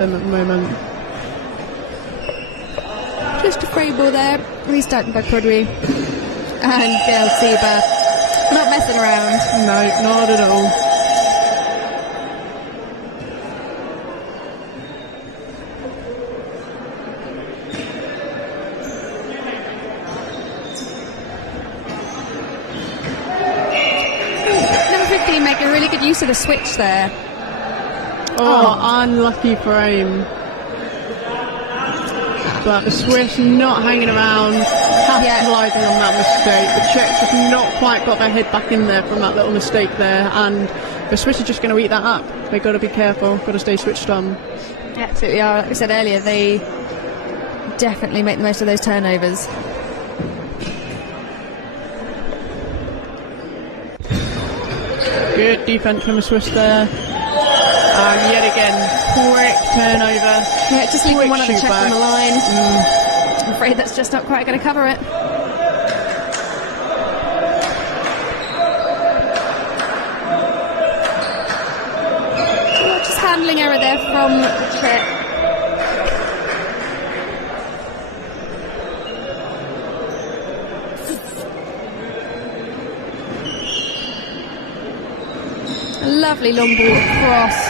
them at the moment. Just a free ball there, restarting by Prodry. And Gail Seba not messing around. No, not at all. Number 15 making really good use of the switch there. Oh, unlucky frame. But the Swiss not hanging around, capitalising on that mistake. The Czechs have not quite got their head back in there from that little mistake there, and the Swiss are just going to eat that up. They've got to be careful, got to stay switched on. Absolutely are. Like we said earlier, they definitely make the most of those turnovers. Good defence from the Swiss there. And yet again, quick turnover. Yeah, just leaving one of the Czechs back on the line. I'm afraid that's just not quite going to cover it. Just handling error there from the Czech. A lovely long ball across.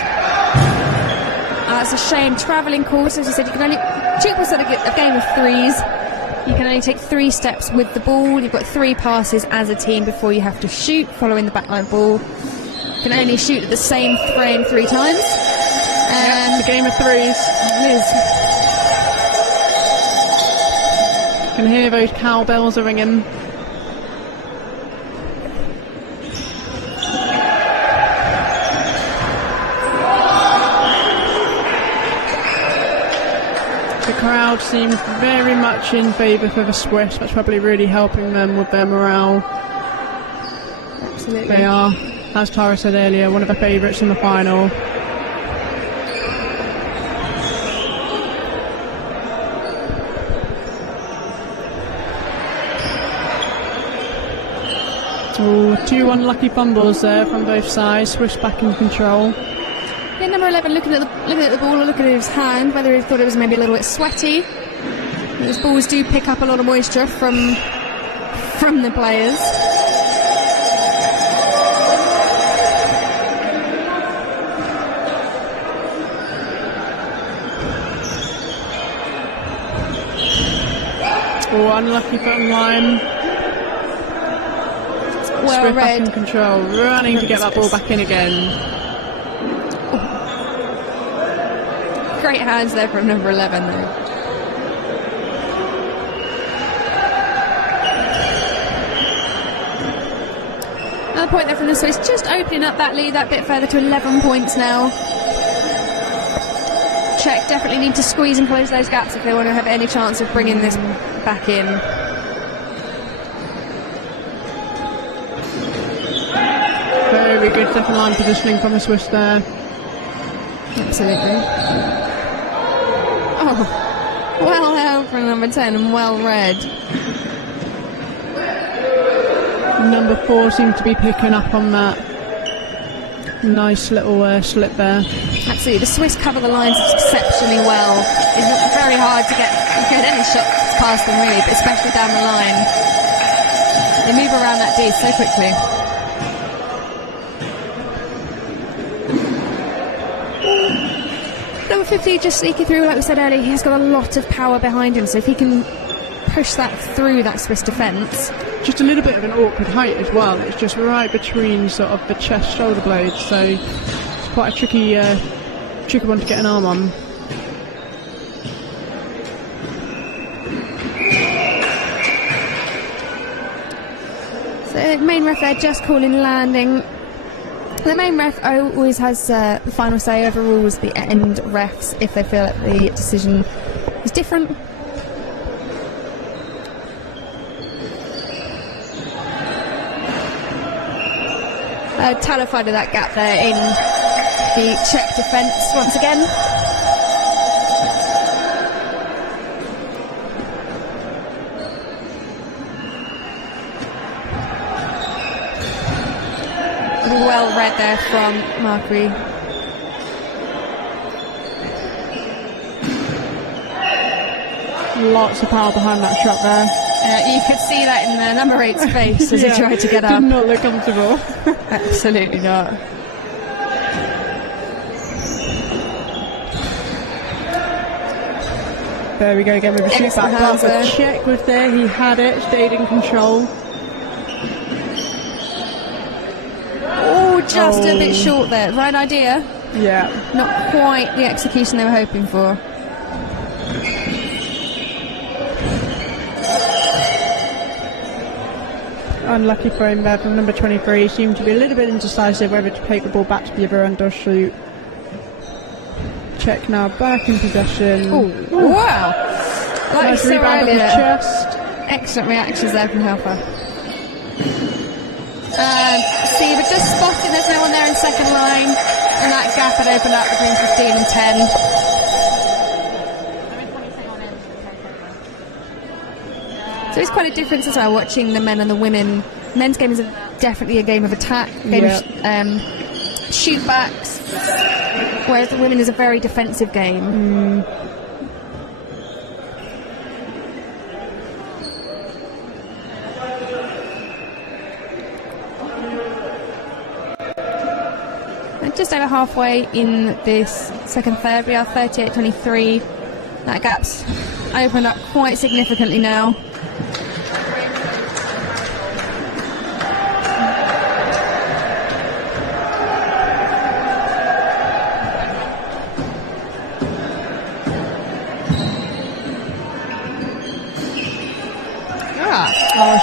It's a shame, travelling course, as you said, you can only, Tchoukball said a game of threes. You can only take 3 steps with the ball. You've got 3 passes as a team before you have to shoot, following the backline ball. You can only shoot at the same frame 3 times. It's a game of threes. It is. You can hear those cowbells are ringing. The crowd seems very much in favour for the Swiss. That's probably really helping them with their morale. Absolutely. They are, as Tara said earlier, one of the favourites in the final. Oh, 2 unlucky fumbles there from both sides. Swiss back in control. Yeah, number 11 looking at the ball, or looking at his hand, whether he thought it was maybe a little bit sweaty. Those balls do pick up a lot of moisture from the players. Oh, unlucky bottom line. Well Swift read. back in control, running to get that ball back in again. Great hands there from number 11 though. Another point there from the Swiss, just opening up that lead that bit further to 11 points now. Czech definitely need to squeeze and close those gaps if they want to have any chance of bringing this back in. Very good second line positioning from the Swiss there. Absolutely. Oh, well held from number 10 and well read. Number 4 seemed to be picking up on that. Nice little slip there. Absolutely, the Swiss cover the lines exceptionally well. It's not very hard to get any shots past them really, but especially down the line. They move around that D so quickly. Number 50 just sneaking through, like we said earlier, he has got a lot of power behind him, so if he can push that through that Swiss defence. Just a little bit of an awkward height as well. It's just right between sort of the chest shoulder blades, so it's quite a tricky one to get an arm on. So main ref there just calling landing. The main ref always has the final say, overrules the end refs if they feel that the decision is different. Tallified that gap there in the Czech defence once again. Well read there from Markry. Lots of power behind that shot there. You could see that in the number 8's face as he tried to get up. Did not look comfortable. Absolutely not. There we go again with a shoot back. Excellent The answer. check was there, he had it, stayed in control. Oh, just a bit short there. Right idea. Yeah. Not quite the execution they were hoping for. Unlucky for him there from number 23. He seemed to be a little bit indecisive whether to take the ball back to the other end or shoot. Check now, back in possession. Oh, wow. Like Nice so rebound off his earlier. chest. Excellent reactions there from Helfer. See, but just spotting there's no one there in second line, and that gap had opened up between 15 and 10. So it's quite a difference as well, watching the men and the women. Men's game is definitely a game of attack, a game of shoot backs, whereas the women is a very defensive game. Just over halfway in this second third, we are 38-23. That gap's opened up quite significantly now.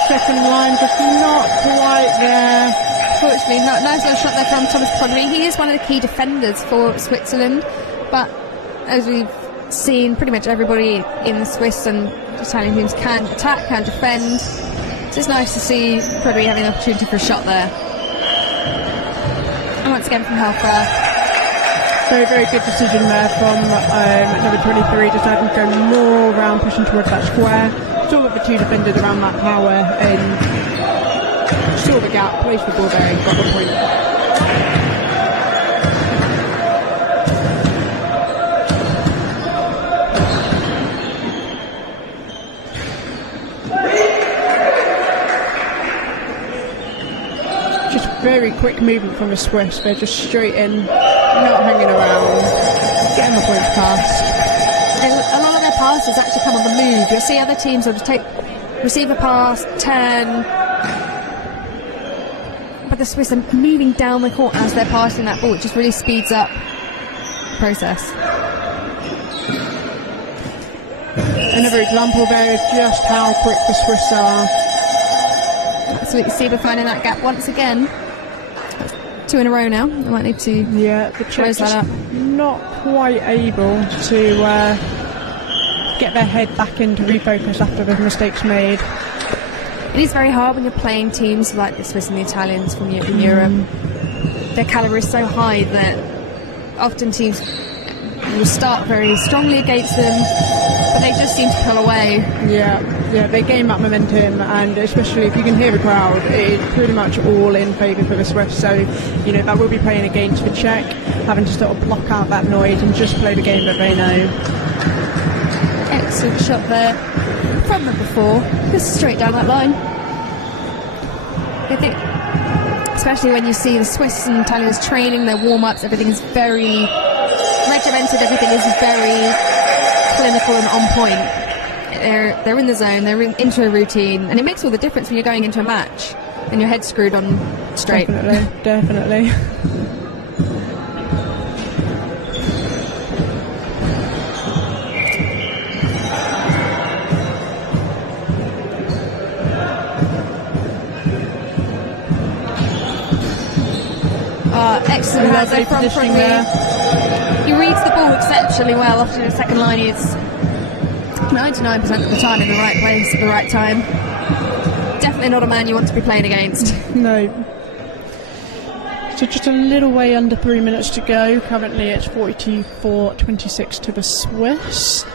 Second line just not quite there. Fortunately, nice little shot there from Thomas Podry. He is one of the key defenders for Switzerland, but as we've seen, pretty much everybody in the Swiss and Italian teams can attack, can defend. So it's nice to see Podry having the opportunity for a shot there. And once again from Helfer. Very, very good decision there from number 23, deciding to go more around, pushing towards that square. Saw the two defenders around that power and saw the gap, placed the ball there and got the point. Just very quick movement from the Swiss. They're just straight in, not hanging around, getting the points passed. A lot of their passes actually come on the move. You'll see other teams will just receive a pass, turn, but the Swiss are moving down the court as they're passing that ball. It just really speeds up the process. Another example there of just how quick the Swiss are. So you see we're finding that gap once again. 2 in a row now. I might need to the close that up. Not quite able to get their head back in to refocus after the mistakes made. It is very hard when you're playing teams like the Swiss and the Italians from in Europe. Their calibre is so high that often teams will start very strongly against them, but they just seem to pull away. Yeah, they gain that momentum, and especially if you can hear the crowd, it's pretty much all in favour for the Swiss. So, you know, that will be playing against the Czech, having to sort of block out that noise and just play the game that they know. Excellent shot there from number 4, just straight down that line. I think, especially when you see the Swiss and Italians training, their warm-ups, everything is very regimented, everything is very clinical and on point. They're in the zone, they're into a routine, and it makes all the difference when you're going into a match and your head's screwed on straight. Definitely. Excellent hazard from there. He reads the ball exceptionally well. After the second line, he's 99% of the time in the right place at the right time. Definitely not a man you want to be playing against. No. So just a little way under 3 minutes to go. Currently it's 44-26 to the Swiss.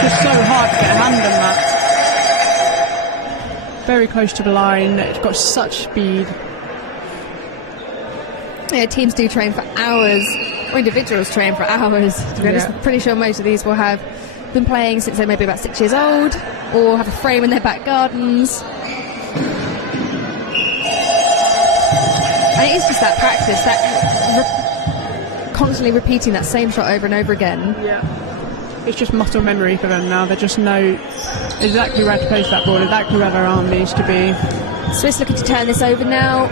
Just so hard to get a hand on that. Very close to the line, it's got such speed. Yeah, teams do train for hours, or individuals train for hours. To be honest, I'm pretty sure most of these will have been playing since they're maybe about 6 years old, or have a frame in their back gardens. And it is just that practice, that constantly repeating that same shot over and over again. Yeah. It's just muscle memory for them now. They just know exactly where to place that ball, exactly where their arm needs to be. Swiss looking to turn this over now.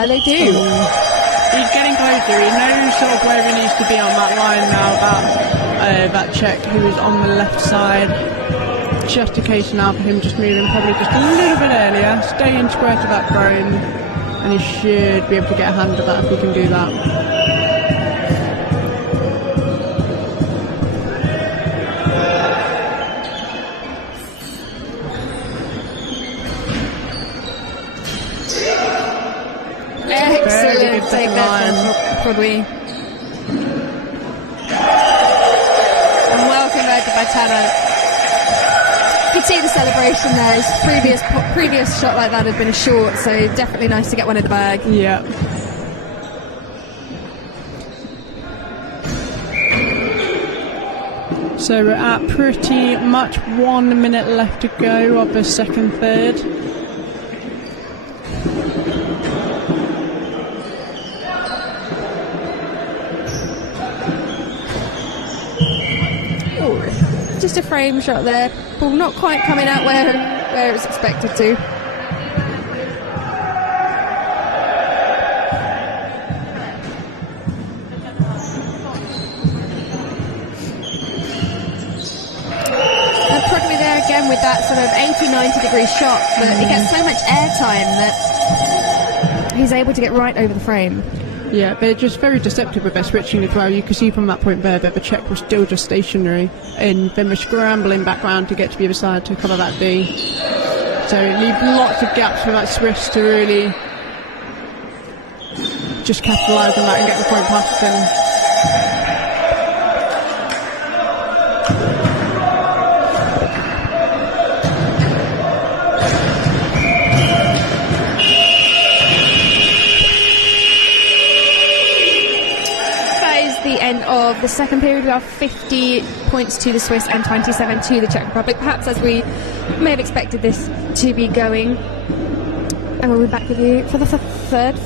They do. He's getting closer. He knows sort of where he needs to be on that line now. That Czech who is on the left side. Just a case now for him just moving probably just a little bit earlier. Staying square to that frame. And he should be able to get a hand of that if he can do that. Excellent take there from Prodwy. And well converted by Tana. You could see the celebration there. His previous shot like that had been a short, so definitely nice to get one in the bag. Yeah. So we're at pretty much 1 minute left to go of the second third. Just a frame shot there. Ball not quite coming out where it was expected to. And Prodwy there again with that sort of 80-90 degree shot, but he gets so much airtime that he's able to get right over the frame. Yeah, they're just very deceptive with their switching as well. You can see from that point there that the Czech was still just stationary and then we're scrambling back round to get to the other side to cover that D. So it leaves lots of gaps for that Swiss to really just capitalise on that and get the point past them. Of the second period, we have 50 points to the Swiss and 27 to the Czech Republic, perhaps as we may have expected this to be going. And we'll be back with you for the third.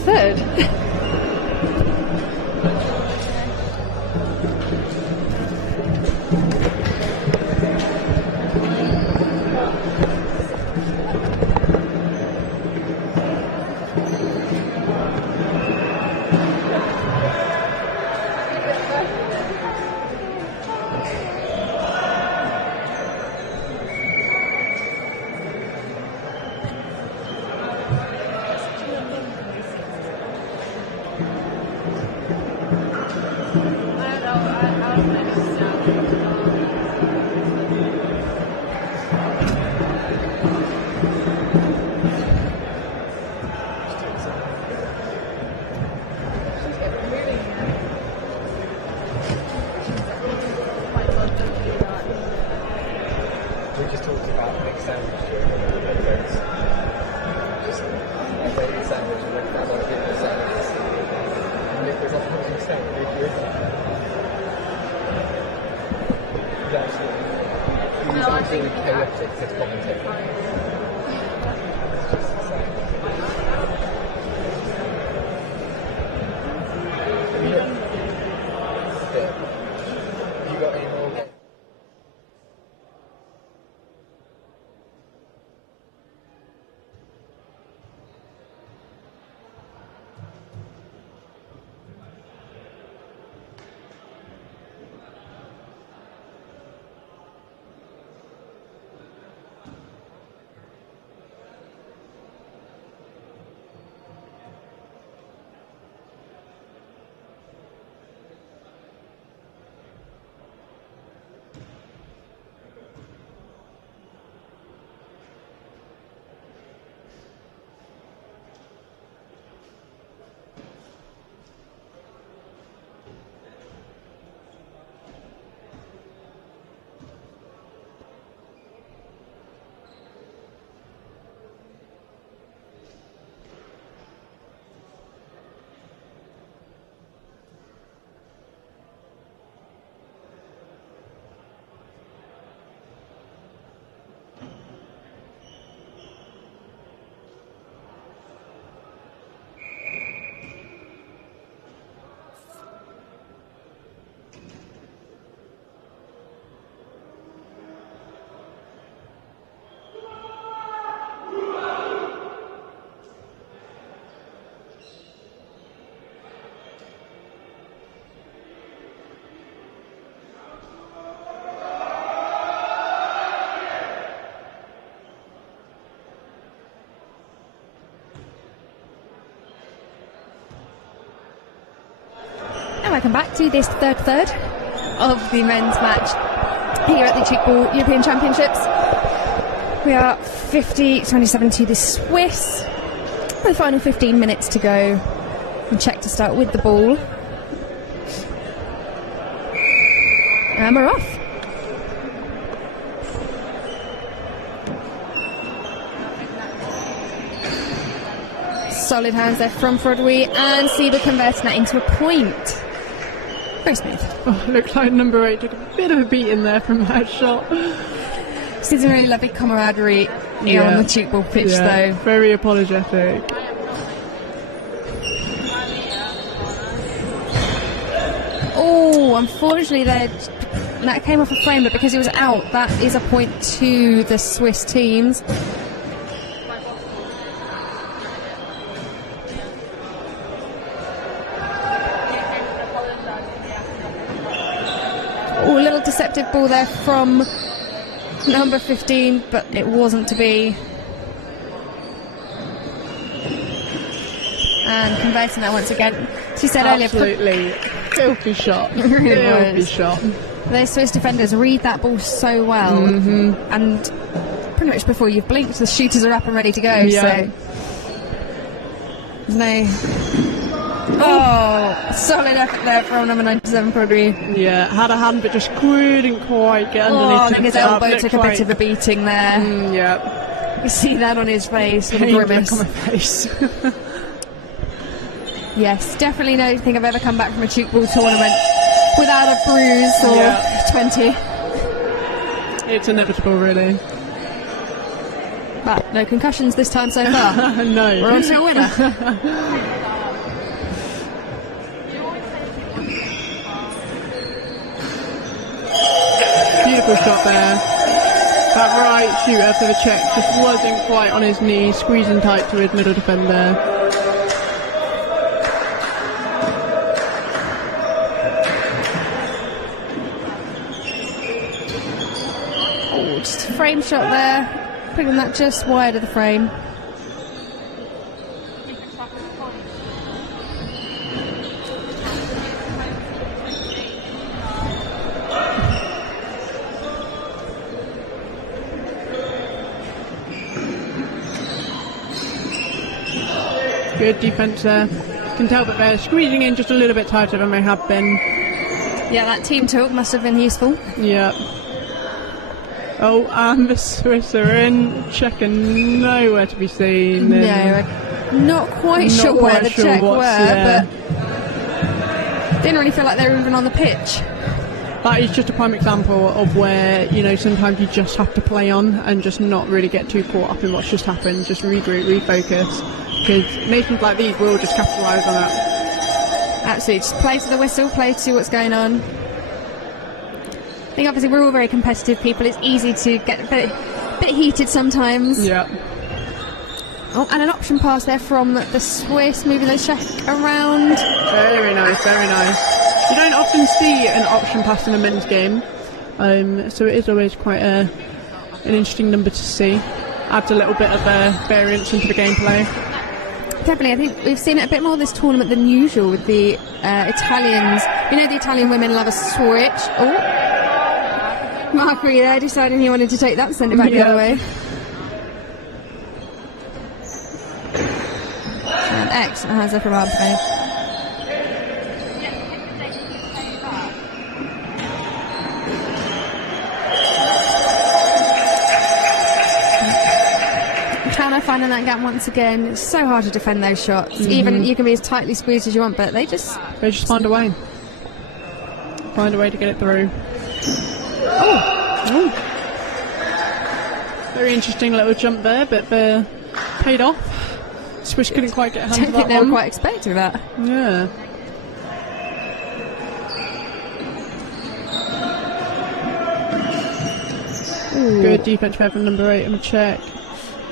welcome back to this third of the men's match here at the Tchoukball European Championships. We are 27 to the Swiss, with the final 15 minutes to go. And Czech to start with the ball. And we're off. Solid hands there from Frodwy, and Sieber converting that into a point. Very smooth. Oh, looks like number 8 took a bit of a beating there from that shot. Seems a really lovely camaraderie here on the Tchoukball pitch, though. Very apologetic. Oh, unfortunately, that came off a frame, but because he was out, that is a point to the Swiss teams. Oh, a little deceptive ball there from number 15, but it wasn't to be. And converting that once again. As you said earlier, absolutely filthy shot. Filthy shot. Those Swiss defenders read that ball so well, and pretty much before you've blinked, the shooters are up and ready to go. So no. Oh, solid effort there from number 97, Frodwy. Yeah, had a hand but just couldn't quite get underneath. I think his elbow took a bit of a beating there. Yeah. You see that on his face with a grimace. On my face. Yes, definitely don't think I've ever come back from a Tchoukball tournament without a bruise or 20. It's inevitable, really. But no concussions this time so far. No. We're on to a winner. Beautiful shot there. That right shooter for the Czech just wasn't quite on his knee, squeezing tight to his middle defender. Oh, just a frame shot there, putting that just wide of the frame. Good defence there. Can tell that they're squeezing in just a little bit tighter than they have been. Yeah, that team talk must have been useful. Yeah. Oh, and the Swiss are in. Czech are nowhere to be seen. No, I'm not quite sure where the Czech were, but didn't really feel like they were even on the pitch. That is just a prime example of where, you know, sometimes you just have to play on and just not really get too caught up in what's just happened. Just regroup, refocus. Because nations like these will just capitalise on it. Absolutely, just play to the whistle, play to what's going on. I think obviously we're all very competitive people. It's easy to get a bit heated sometimes. Yeah. Oh, and an option pass there from the Swiss, moving the Czech around. Very nice, very nice. You don't often see an option pass in a men's game, so it is always quite an interesting number to see. Adds a little bit of variance into the gameplay. Definitely, I think we've seen it a bit more this tournament than usual with the Italians. You know, the Italian women love a switch. Oh, Markery there deciding he wanted to take that and send it back the other way. And excellent hands there from Markery. China finding that gap once again. It's so hard to defend those shots. Even you can be as tightly squeezed as you want, but they just find a way. Find a way to get it through. Oh. Very interesting little jump there, but paid off. Swiss couldn't quite get hands on that. I don't think they were quite expecting that. Yeah. Ooh. Good defense play from number 8 and Czech.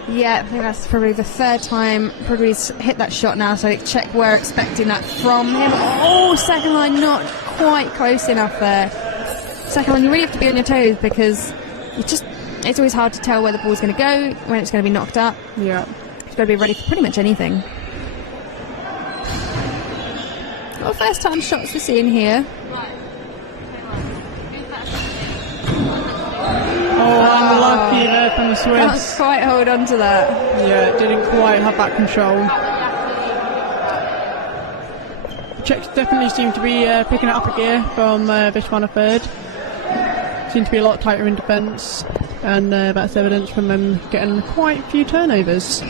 Yeah, I think that's probably the third time Frodwy's hit that shot now, so I think Czech were expecting that from him. Oh, second line not quite close enough there. Second line, you really have to be on your toes because it's always hard to tell where the ball's going to go, when it's going to be knocked up. Yeah. You've got to be ready for pretty much anything. Well, first time shots we're seeing here. Oh, unlucky there from the Swiss. Can't quite hold on to that. Yeah, didn't quite have that control. The Czechs definitely seem to be picking it up a gear from this one, a third. Seem to be a lot tighter in defence, and that's evidence from them getting quite a few turnovers.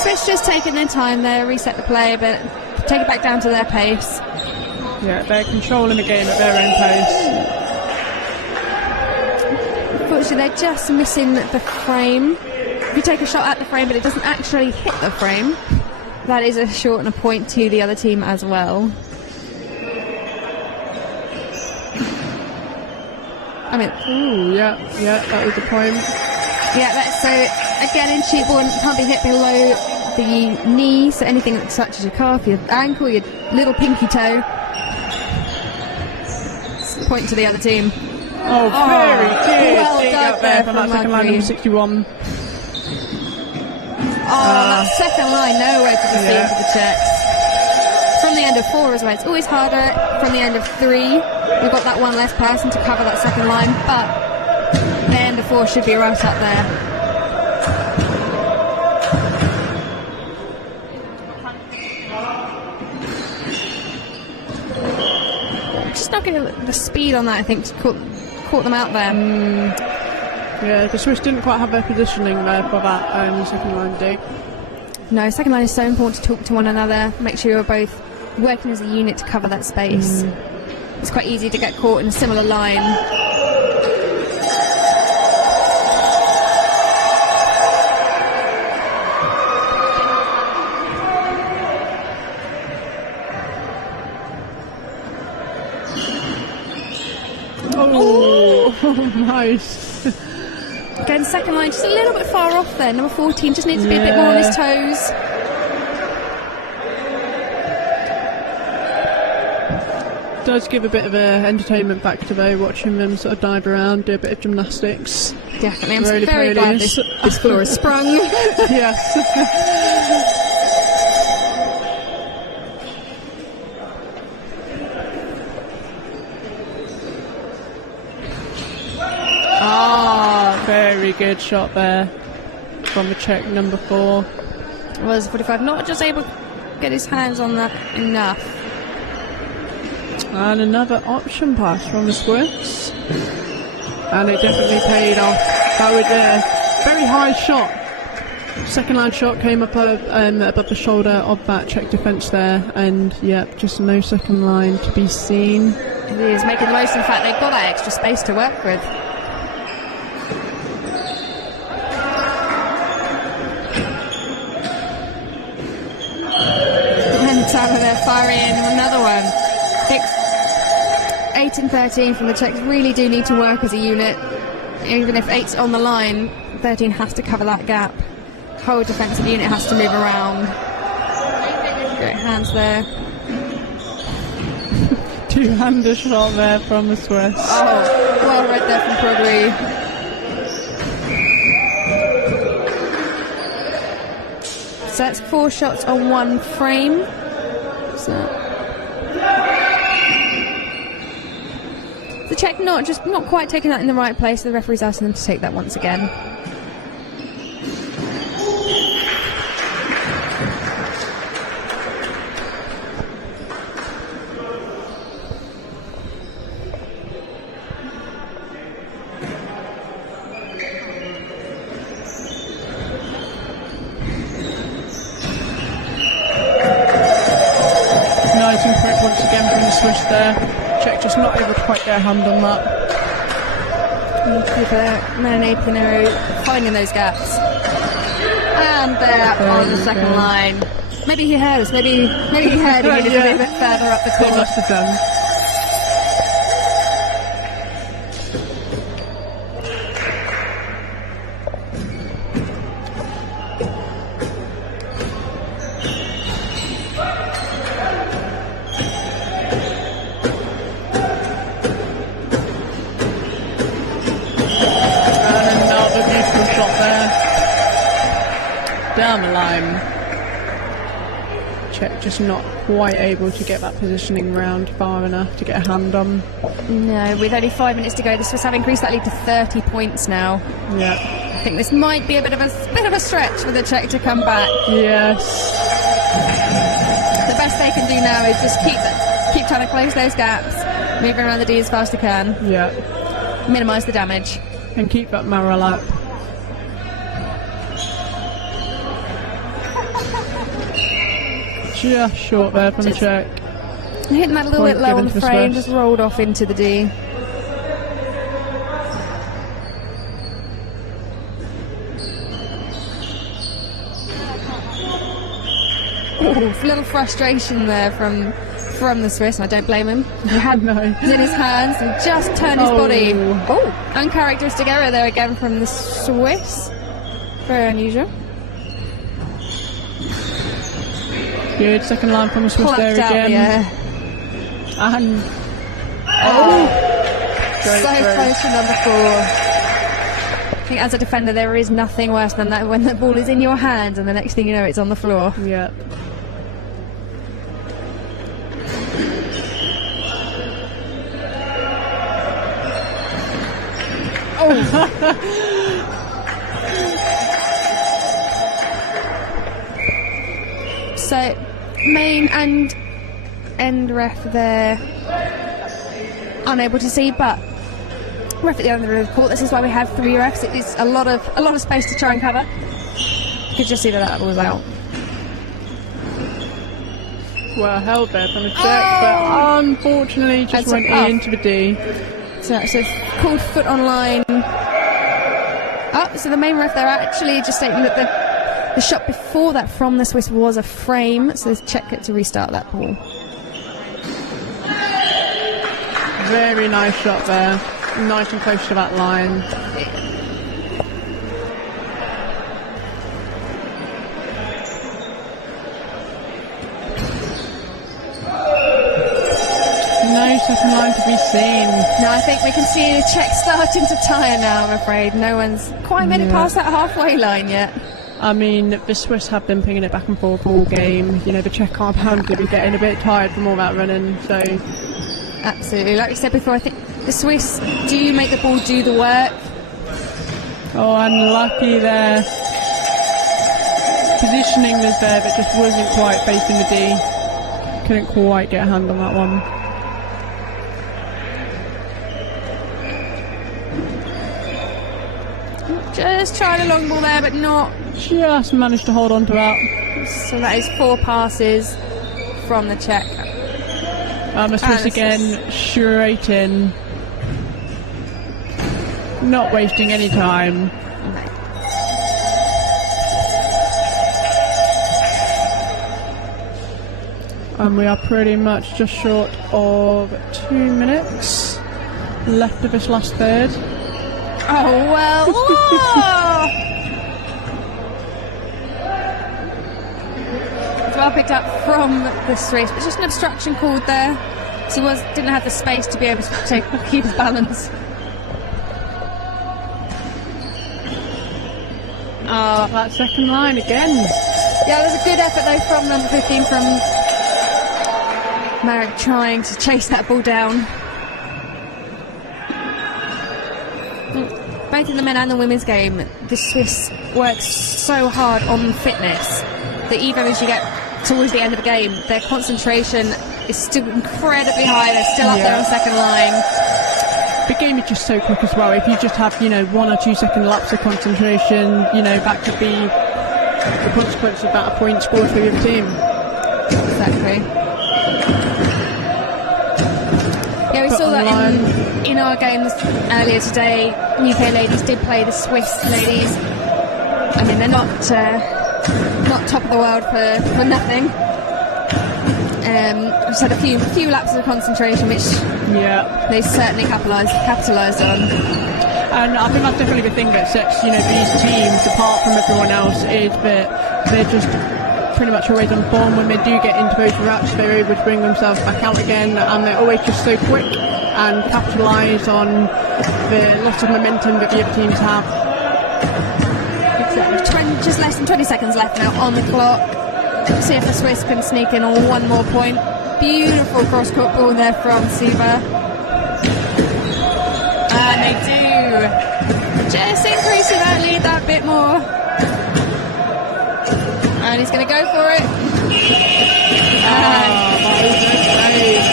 Swiss just taking their time there, reset the play a bit, take it back down to their pace. Yeah, they're controlling the game at their own pace. Unfortunately, they're just missing the frame. If you take a shot at the frame but it doesn't actually hit the frame, that is a short and a point to the other team as well. I mean, Ooh, yeah, that was the point. yeah, so again in cheap ball, it can't be hit below the knee, so anything that touches your calf, your ankle, your little pinky toe. Point to the other team. Oh, very good. Well Dig done up there from that second line, number 61. That second line, nowhere to be seen for the Czechs. From the end of 4 as well, it's always harder from the end of 3. We've got that one less person to cover that second line, but the end of 4 should be right up there. Just not getting the speed on that, I think, caught them out there. Yeah, the Swiss didn't quite have their positioning there for that second line dig. No, second line is so important to talk to one another, make sure you're both working as a unit to cover that space. It's quite easy to get caught in a similar line. Oh, nice. Again, second line just a little bit far off there. Number 14 just needs to be a bit more on his toes. Does give a bit of an entertainment factor though, watching them sort of dive around, do a bit of gymnastics. Definitely, I'm very glad this floor is sprung. Yes. Very good shot there from the Czech number 4. Was 45 not just able to get his hands on that enough. And another option pass from the Swiss. And it definitely paid off. That was a very high shot. Second line shot came up above the shoulder of that Czech defence there. And yep, just no second line to be seen. It is making the most. In fact, they've got that extra space to work with. They're firing in another one. I think 8 and 13 from the Czechs really do need to work as a unit. Even if 8's on the line, 13 has to cover that gap. Whole defensive unit has to move around. Great hands there. Two-hander shot there from the Swiss. Oh, well read there from Progui. So that's 4 shots on 1 frame. The Czech not quite taking that in the right place. The referee's asking them to take that once again. Nice and quick once again from the Swiss there. Czech just not able to quite get a hand on that. Keep Melanie Pinero finding those gaps. And there on the second line. Maybe he heard us, maybe he heard he needed to be a bit further up the They court. must have done. down the line. Czech just not quite able to get that positioning round far enough to get a hand on. No, with only 5 minutes to go, the Swiss have increased that lead to 30 points now. Yeah. I think this might be a bit of a stretch for the Czech to come back. Yes. The best they can do now is just keep trying to close those gaps, moving around the D as fast as they can. Yeah. Minimise the damage. And keep that morale up. Just short there from the Czech. Hitting that a little bit low on the frame, Swiss. just rolled off into the D. Ooh, a little frustration there from the Swiss, and I don't blame him. He had No. it in his hands and just turned his body. Oh, uncharacteristic error there again from the Swiss. Very unusual. Good second line from the Swiss there Plucked out again. the air. And So close to number 4. I think as a defender there is nothing worse than that when the ball is in your hands and the next thing you know it's on the floor. yeah. So main and end ref there unable to see, but ref at the other end of the court. This is why we have 3 refs. It is a lot of space to try and cover. You could just see that was out. Well held there from the Czech, but unfortunately just That's went into the D. So called foot on line. So the main ref there actually just stating that the shot before that from the Swiss was a frame, so the Czech get to restart that ball. Very nice shot there. Nice and close to that line. No second line to be seen. No, I think we can see the Czech starting to tire now, I'm afraid. No one's quite made it past that halfway line yet. I mean, the Swiss have been pinging it back and forth all game. You know, the Czech are bound to be getting a bit tired from all that running, so... Absolutely. Like we said before, I think the Swiss do make the ball do the work. Oh, unlucky there. Positioning was there, but just wasn't quite facing the D. Couldn't quite get a hand on that one. Just tried a long ball there, but not. Just managed to hold on to that. So that is 4 passes from the Czech. The Swiss again, straight in. Not wasting any time. And we are pretty much just short of 2 minutes left of this last third. Oh, well. Oh! It's well picked up from the Swiss, but just an obstruction called there. So he didn't have the space to be able to keep his balance. Oh, that second line again. Yeah, there's a good effort though from number 15 from Marek trying to chase that ball down. Both in the men and the women's game, the Swiss work so hard on fitness that even as you get towards the end of the game, their concentration is still incredibly high. They're still up there on second line. The game is just so quick as well. If you just have, 1 or 2 second lapse of concentration, that could be the consequence of that, a point scored for your team. Exactly. Yeah, we saw that in our games earlier today. UK ladies did play the Swiss ladies. I mean, they're not top of the world for nothing. Just had a few lapses of concentration, which they certainly capitalised on. And I think that's definitely the thing that sets these teams apart from everyone else, is that they're just pretty much always on form. When they do get into those ruts, they're able to bring themselves back out again, and they're always just so quick and capitalise on the loss of momentum that the other teams have. just less than 20 seconds left now on the clock. See if the Swiss can sneak in one more point. Beautiful cross-court ball there from Siva. And they do. Just increasing that lead that bit more. And he's going to go for it. That is a save.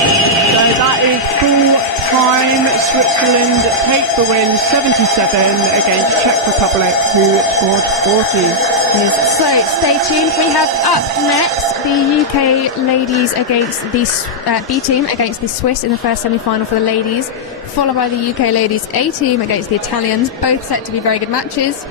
So that is full-time. Switzerland take the win, 77 against Czech Republic, who scored 40. Yes. So stay tuned. We have up next the UK ladies against the B team against the Swiss in the first semi-final for the ladies, followed by the UK ladies A team against the Italians, both set to be very good matches.